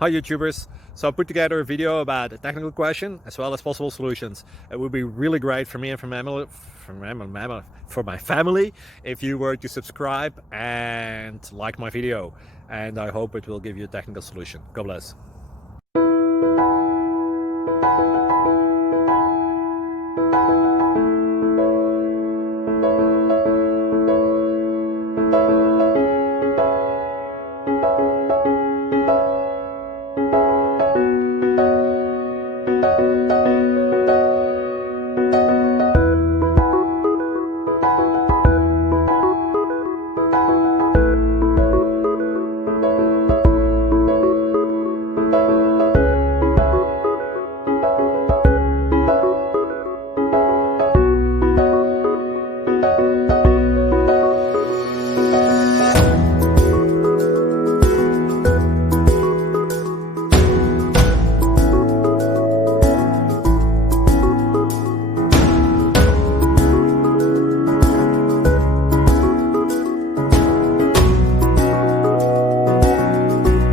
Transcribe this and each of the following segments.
Hi YouTubers! So I put together a video about a technical question as well as possible solutions. It would be really great for me and for my family if you were to subscribe and like my video, and I hope it will give you a technical solution. God bless.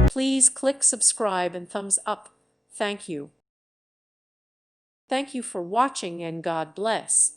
Please click subscribe and thumbs up. Thank you. Thank you for watching and God bless.